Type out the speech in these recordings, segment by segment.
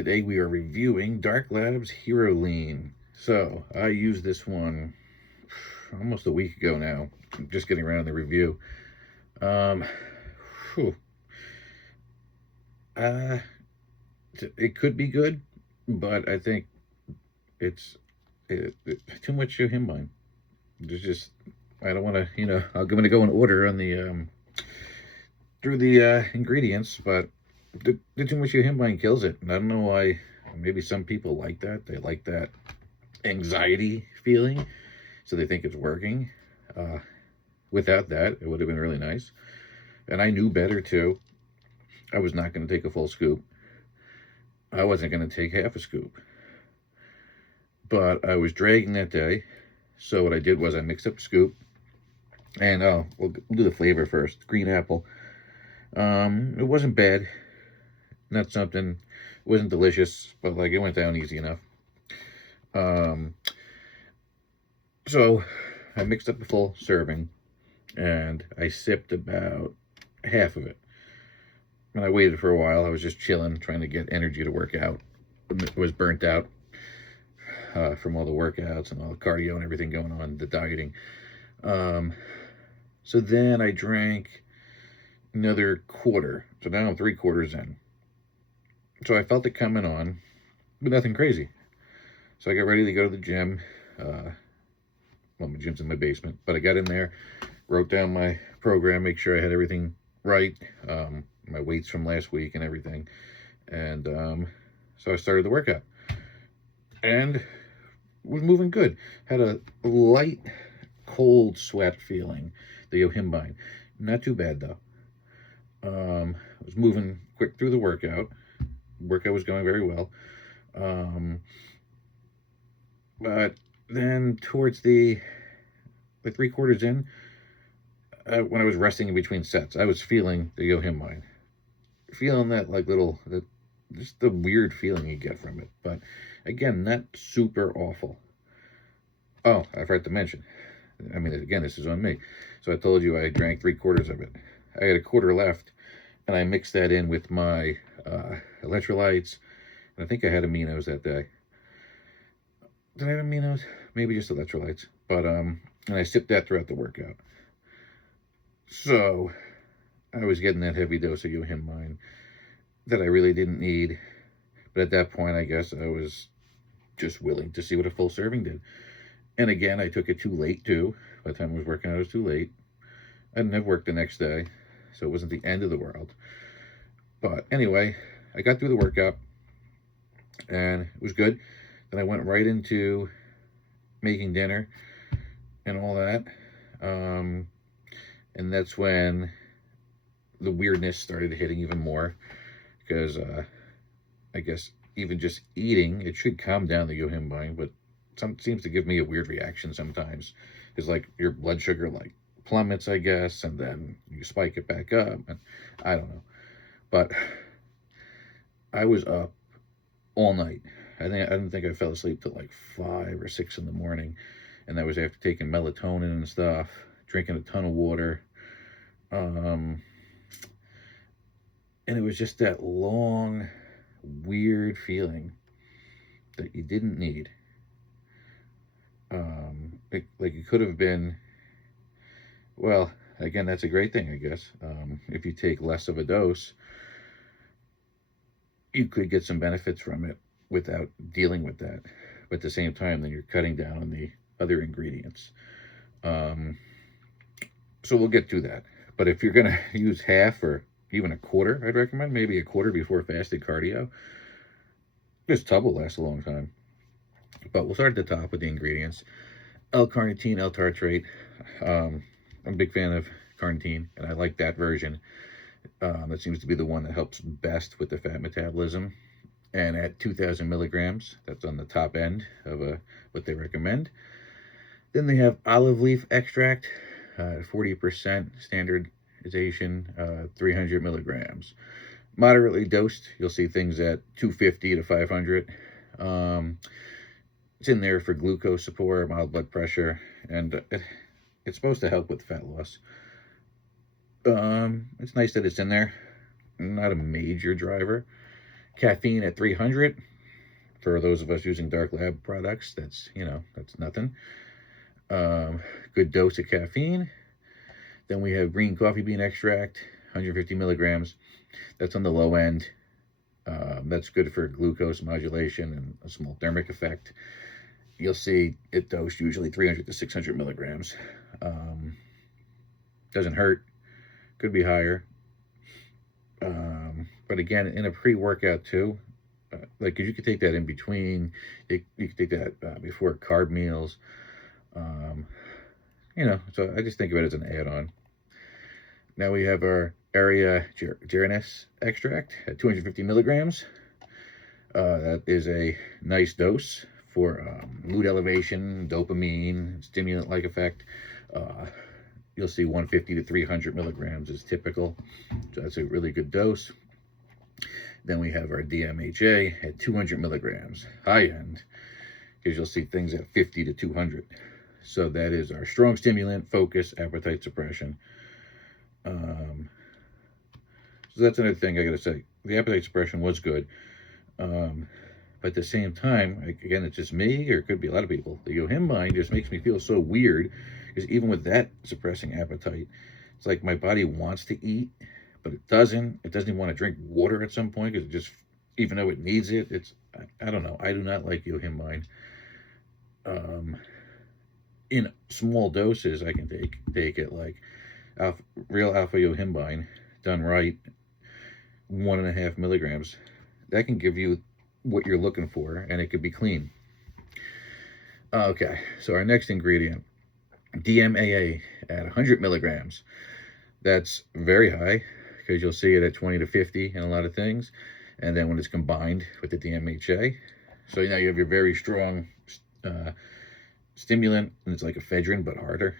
Today we are reviewing Dark Labs Herolean. So, I used this one almost a week ago now. I'm just getting around the review. Um, whew. Uh, it could be good, but I think it's too much himbine. There's just, I don't want to, I'm going to go in order on the, through the ingredients, but the too much himbine kills it. And I don't know why. Maybe some people like that. They like that anxiety feeling, so they think it's working. Without that, it would have been really nice. And I knew better too. I was not going to take a full scoop. I wasn't going to take half a scoop. But I was dragging that day, so what I did was I mixed up a scoop. And we'll do the flavor first. Green apple. It wasn't bad. Not something. It wasn't delicious, but like it went down easy enough. So I mixed up the full serving, and I sipped about half of it. And I waited for a while. I was just chilling, trying to get energy to work out. It was burnt out from all the workouts and all the cardio and everything going on, the dieting. So then I drank another quarter. So now I'm 3/4 in. So I felt it coming on, but nothing crazy. So I got ready to go to the gym. Well, my gym's in my basement, but I got in there, wrote down my program, make sure I had everything right, my weights from last week and everything. And so I started the workout. And was moving good. Had a light, cold sweat feeling, the yohimbine. Not too bad, though. I was moving quick through the workout. Workout was going very well. But then towards the 3/4 in, when I was resting in between sets, I was feeling the yohimbine. Feeling that like just the weird feeling you get from it. But again, not super awful. Oh, I forgot to mention. I mean, again, this is on me. So I told you I drank 3/4 of it. I had a quarter left, and I mixed that in with my electrolytes. And I think I had aminos that day. Did I have aminos? Maybe just electrolytes. But and I sipped that throughout the workout. So I was getting that heavy dose of yohimbine that I really didn't need. But at that point, I guess I was just willing to see what a full serving did. And again, I took it too late, too. By the time I was working out, it was too late. I didn't have work the next day, so it wasn't the end of the world. But anyway, I got through the workout, and it was good. Then I went right into making dinner and all that. And that's when the weirdness started hitting even more, because I guess even just eating, it should calm down the yohimbine, but seems to give me a weird reaction sometimes. It's like your blood sugar like plummets, I guess, and then you spike it back up, and I don't know. But I was up all night. I didn't think I fell asleep till like 5 or 6 in the morning, and that was after taking melatonin and stuff, drinking a ton of water. And it was just that long, weird feeling that you didn't need. Like it could have been, well, again, that's a great thing, I guess. If you take less of a dose, you could get some benefits from it without dealing with that. But at the same time, then you're cutting down on the other ingredients. So we'll get to that. But if you're going to use half or even a quarter, I'd recommend maybe a quarter before fasted cardio. This tub will last a long time. But we'll start at the top with the ingredients. L-carnitine, L-tartrate. I'm a big fan of carnitine, and I like that version. That seems to be the one that helps best with the fat metabolism. And at 2,000 milligrams, that's on the top end of what they recommend. Then they have olive leaf extract, 40% standardization, 300 milligrams. Moderately dosed, you'll see things at 250 to 500. It's in there for glucose support, mild blood pressure, and it's supposed to help with fat loss. It's nice that it's in there. Not a major driver. Caffeine at 300. For those of us using Dark Lab products, that's, that's nothing. Good dose of caffeine. Then we have green coffee bean extract, 150 milligrams. That's on the low end. That's good for glucose modulation and a small thermic effect. You'll see it dosed usually 300 to 600 milligrams. Doesn't hurt. Could be higher. But again, in a pre-workout too, like you could take that in between. You could take that before carb meals. So I just think of it as an add-on. Now we have our area Geranus extract at 250 milligrams. That is a nice dose for mood elevation, dopamine, stimulant-like effect. You'll see 150 to 300 milligrams is typical. So that's a really good dose. Then we have our DMHA at 200 milligrams, high end, because you'll see things at 50 to 200. So that is our strong stimulant, focus, appetite suppression. So that's another thing I got to say. The appetite suppression was good. But at the same time, again, it's just me, or it could be a lot of people. The yohimbine just makes me feel so weird, because even with that suppressing appetite, it's like my body wants to eat, but it doesn't. It doesn't even want to drink water at some point, because it just, even though it needs it, I don't know. I do not like yohimbine. In small doses, I can take it, like real alpha yohimbine, done right, 1.5 milligrams. That can give you what you're looking for, and it could be clean. Okay, so our next ingredient, DMAA at 100 milligrams. That's very high, because you'll see it at 20 to 50 in a lot of things. And then when it's combined with the DMHA, so now you have your very strong stimulant, and it's like ephedrine, but harder.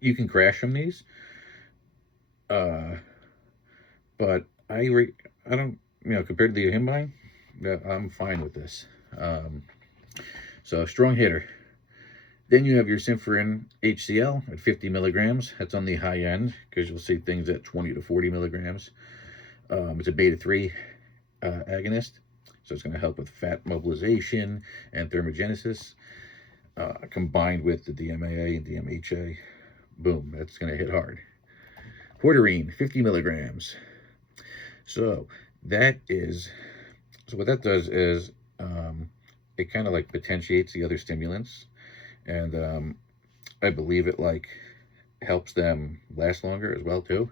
You can crash from these. But I don't, compared to the yohimbine, I'm fine with this. So strong hitter. Then you have your Synferin HCl at 50 milligrams. That's on the high end, because you'll see things at 20 to 40 milligrams. It's a beta-3 agonist, so it's going to help with fat mobilization and thermogenesis. Combined with the DMAA and DMHA, boom, that's going to hit hard. Horderine, 50 milligrams. So what that does is it kind of like potentiates the other stimulants, and I believe it like helps them last longer as well too.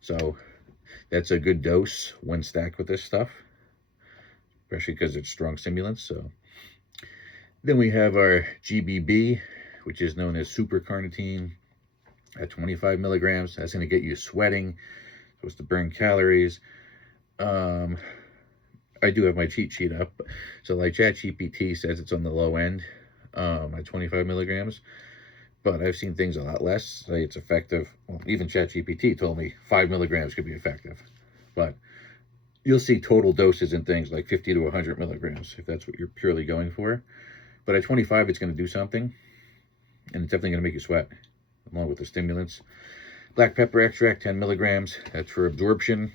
So that's a good dose when stacked with this stuff, especially because it's strong stimulants. So then we have our GBB, which is known as super carnitine, at 25 milligrams. That's going to get you sweating, supposed to burn calories. I do have my cheat sheet up. So like ChatGPT says it's on the low end at 25 milligrams. But I've seen things a lot less say it's effective. Well, even ChatGPT told me 5 milligrams could be effective. But you'll see total doses in things like 50 to 100 milligrams if that's what you're purely going for. But at 25, it's going to do something. And it's definitely going to make you sweat, along with the stimulants. Black pepper extract, 10 milligrams. That's for absorption.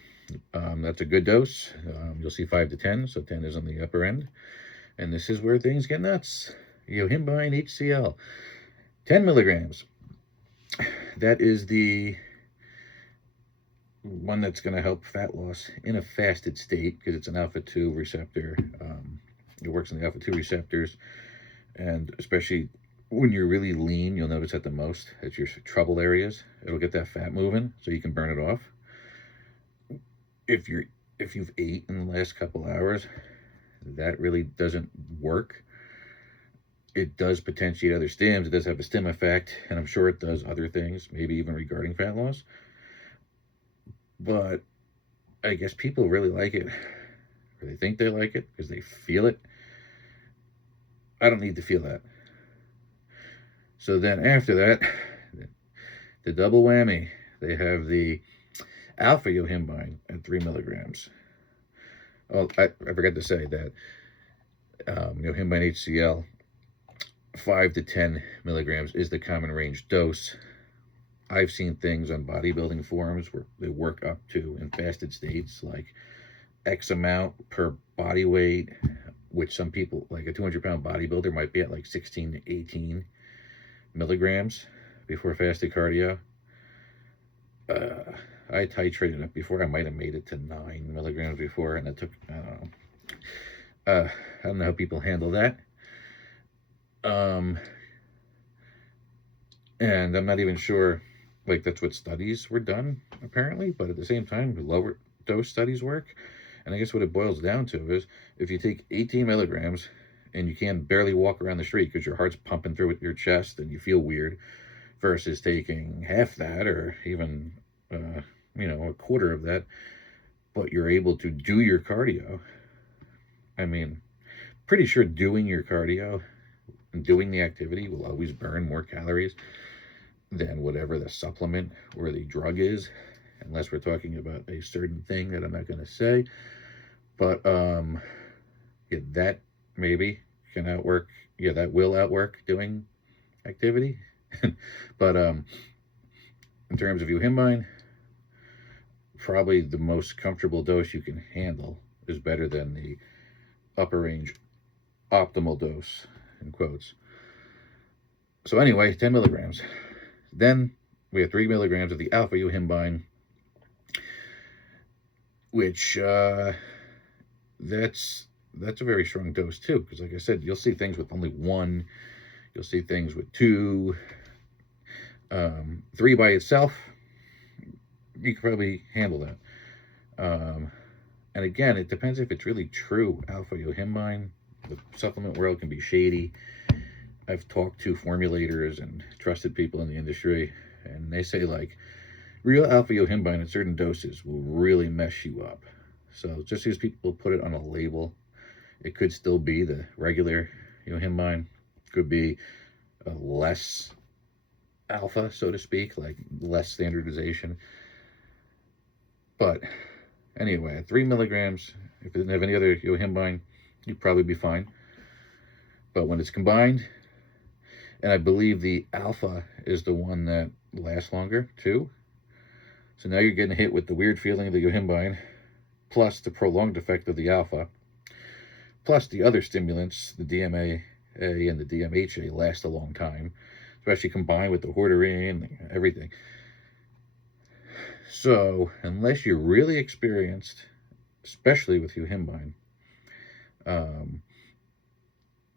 That's a good dose. You'll see 5 to 10, so 10 is on the upper end. And this is where things get nuts. Yohimbine HCl, 10 milligrams. That is the one that's going to help fat loss in a fasted state, because it's an alpha-2 receptor. It works on the alpha-2 receptors, and especially when you're really lean, you'll notice that the most at your trouble areas. It'll get that fat moving so you can burn it off. If you've ate in the last couple hours, that really doesn't work. It does potentiate other stims. It does have a stim effect, and I'm sure it does other things, maybe even regarding fat loss. But I guess people really like it, or they think they like it because they feel it. I don't need to feel that. So then after that, the double whammy, they have the alpha yohimbine at 3 milligrams. Oh, I forgot to say that yohimbine HCl, 5 to 10 milligrams is the common range dose. I've seen things on bodybuilding forums where they work up to, in fasted states, like X amount per body weight, which some people, like a 200-pound bodybuilder, might be at like 16 to 18 milligrams before fasted cardio. I titrated up before. I might have made it to 9 milligrams before, and it took, I don't know. I don't know how people handle that. And I'm not even sure, like, that's what studies were done, apparently, but at the same time, lower dose studies work. And I guess what it boils down to is if you take 18 milligrams and you can barely walk around the street because your heart's pumping through your chest and you feel weird, versus taking half that or even, a quarter of that, but you're able to do your cardio. I mean, pretty sure doing your cardio and doing the activity will always burn more calories than whatever the supplement or the drug is, unless we're talking about a certain thing that I'm not going to say. But yeah, that maybe can outwork. Yeah, that will outwork doing activity. But in terms of yohimbine, probably the most comfortable dose you can handle is better than the upper range optimal dose, in quotes. So anyway, 10 milligrams. Then we have 3 milligrams of the alpha yohimbine, which that's a very strong dose too, because like I said, you'll see things with only 1, you'll see things with 2, 3 by itself, you can probably handle that. And again, it depends if it's really true alpha yohimbine. The supplement world can be shady. I've talked to formulators and trusted people in the industry, and they say, like, real alpha yohimbine at certain doses will really mess you up. So just because people put it on a label, it could still be the regular yohimbine. Could be a less alpha, so to speak, like less standardization. But anyway, at 3 milligrams, if it didn't have any other yohimbine, you'd probably be fine. But when it's combined, and I believe the alpha is the one that lasts longer too. So now you're getting hit with the weird feeling of the yohimbine, plus the prolonged effect of the alpha, plus the other stimulants, the DMA and the DMHA last a long time, especially combined with the horderine and everything. So unless you're really experienced, especially with yohimbine,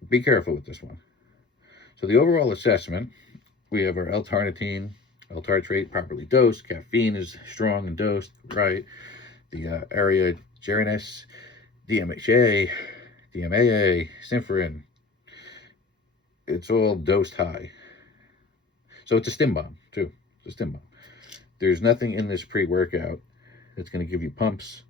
be careful with this one. So the overall assessment, we have our L-carnitine, L-tartrate properly dosed, caffeine is strong and dosed, right? The area Gerinus, DMHA, DMAA, Synferin, it's all dosed high. So it's a stim bomb too. It's a stim bomb. There's nothing in this pre-workout that's going to give you pumps,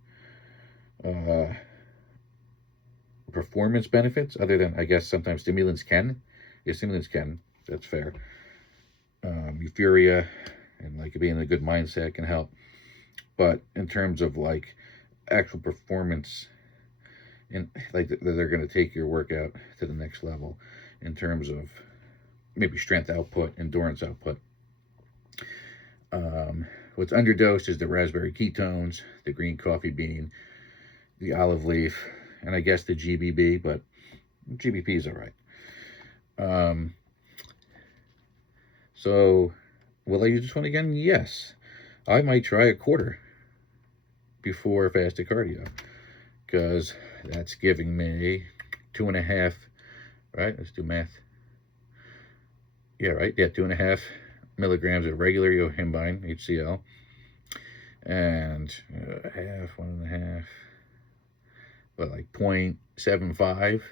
performance benefits, other than, I guess, sometimes stimulants can. Yeah, stimulants can. That's fair. Euphoria and like being in a good mindset can help. But in terms of like actual performance, and like they're going to take your workout to the next level in terms of maybe strength output, endurance output. What's underdosed is the raspberry ketones, the green coffee bean, the olive leaf, and I guess the GBB, but GBP is all right. So will I use this one again? Yes. I might try a quarter before fasted cardio, because that's giving me 2.5, right? Let's do math. Yeah, right? Yeah, 2.5 milligrams of regular yohimbine, HCl, and half, 1.5, but like 0.75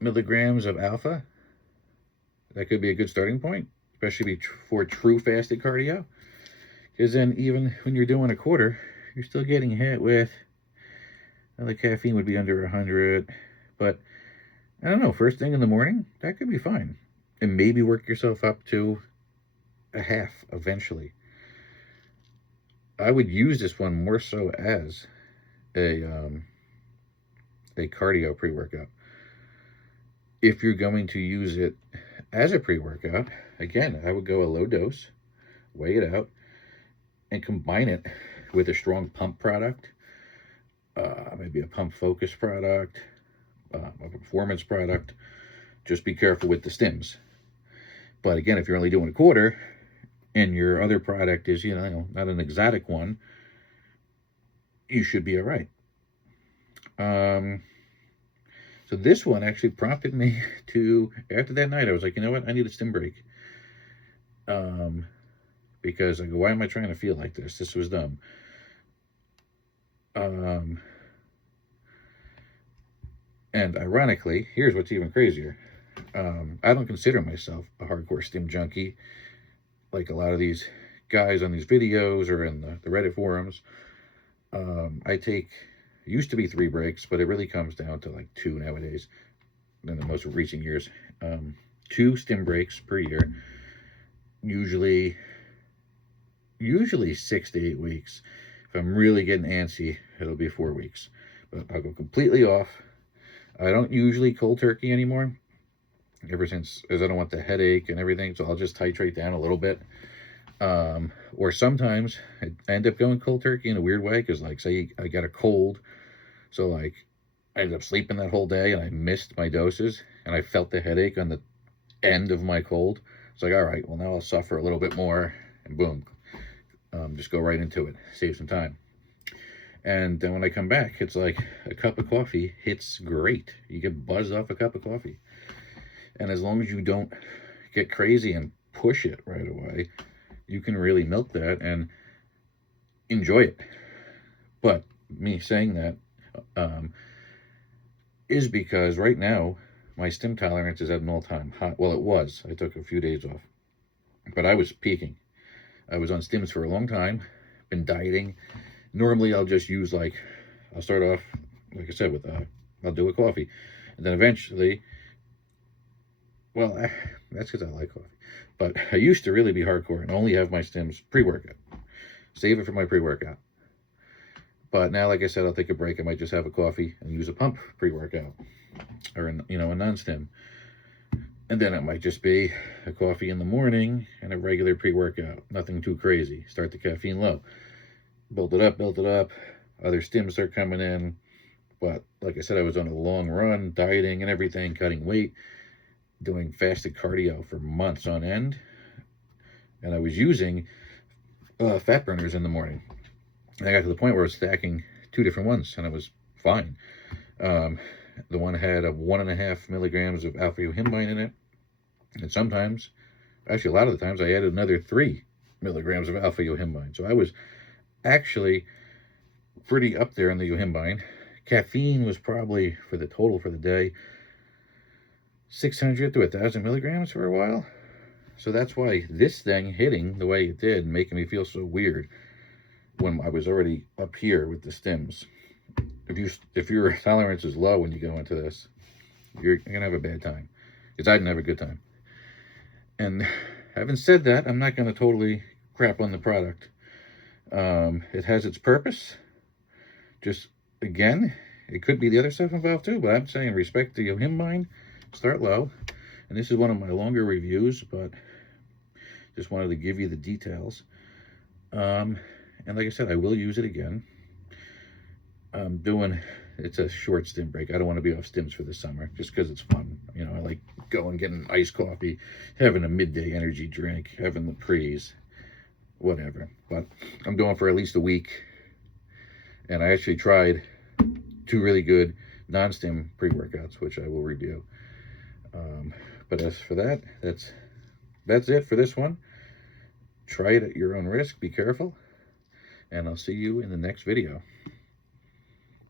milligrams of alpha. That could be a good starting point, especially for true fasted cardio. Because then even when you're doing a quarter, you're still getting hit with, well, the caffeine would be under 100. But I don't know, first thing in the morning, that could be fine. And maybe work yourself up to a half eventually. I would use this one more so as a cardio pre-workout. If you're going to use it as a pre-workout, again, I would go a low dose, weigh it out, and combine it with a strong pump product, maybe a pump focus product, a performance product. Just be careful with the stims. But again, if you're only doing a quarter and your other product is, not an exotic one, you should be all right. So this one actually prompted me to, after that night, I was like, you know what? I need a stim break. Because I go, why am I trying to feel like this? This was dumb. And ironically, here's what's even crazier. I don't consider myself a hardcore stim junkie like a lot of these guys on these videos or in the Reddit forums. I used to be 3 breaks, but it really comes down to like 2 nowadays in the most recent years. 2 stim breaks per year, usually 6 to 8 weeks. If I'm really getting antsy, it'll be 4 weeks. But I'll go completely off. I don't usually cold turkey anymore, ever since, as I don't want the headache and everything, so I'll just titrate down a little bit. Or sometimes I end up going cold turkey in a weird way, because like, say I got a cold, so like I ended up sleeping that whole day and I missed my doses and I felt the headache on the end of my cold. It's like, all right, well now I'll suffer a little bit more, and boom, just go right into it, save some time. And then when I come back, it's like a cup of coffee hits great. You get buzzed off a cup of coffee. And as long as you don't get crazy and push it right away, you can really milk that and enjoy it. But me saying that is because right now my stim tolerance is at an all-time high. Well, it was. I took a few days off, but I was peaking. I was on stims for a long time, been dieting. Normally I'll just use I'll start off, like I said, with I'll do a coffee, and then eventually, well, that's because I like coffee. But I used to really be hardcore and only have my stims pre-workout. Save it for my pre-workout. But now, like I said, I'll take a break. I might just have a coffee and use a pump pre-workout, or a non-stim. And then it might just be a coffee in the morning and a regular pre-workout. Nothing too crazy. Start the caffeine low. Build it up. Other stims start coming in. But like I said, I was on a long run, dieting and everything, cutting weight, doing fasted cardio for months on end. And I was using fat burners in the morning. And I got to the point where I was stacking 2 different ones, and I was fine. The one had 1.5 milligrams of alpha-yohimbine in it. And sometimes, actually a lot of the times, I added another 3 milligrams of alpha-yohimbine. So I was actually pretty up there on the yohimbine. Caffeine was probably, for the total for the day, 600 to 1,000 milligrams for a while. So that's why this thing hitting the way it did, making me feel so weird when I was already up here with the stims. If your tolerance is low when you go into this, you're going to have a bad time. Because I didn't have a good time. And having said that, I'm not going to totally crap on the product. It has its purpose. Just, again, it could be the other stuff involved too, but I'm saying respect to yohimbine, start low. And this is one of my longer reviews, but just wanted to give you the details. And like I said, I will use it again. It's a short stim break. I don't want to be off stims for the summer just because it's fun. I like going, getting iced coffee, having a midday energy drink, having the pre's, whatever. But I'm doing for at least a week. And I actually tried 2 really good non-stim pre-workouts, which I will review. But as for that, that's it for this one. Try it at your own risk. Be careful. And I'll see you in the next video.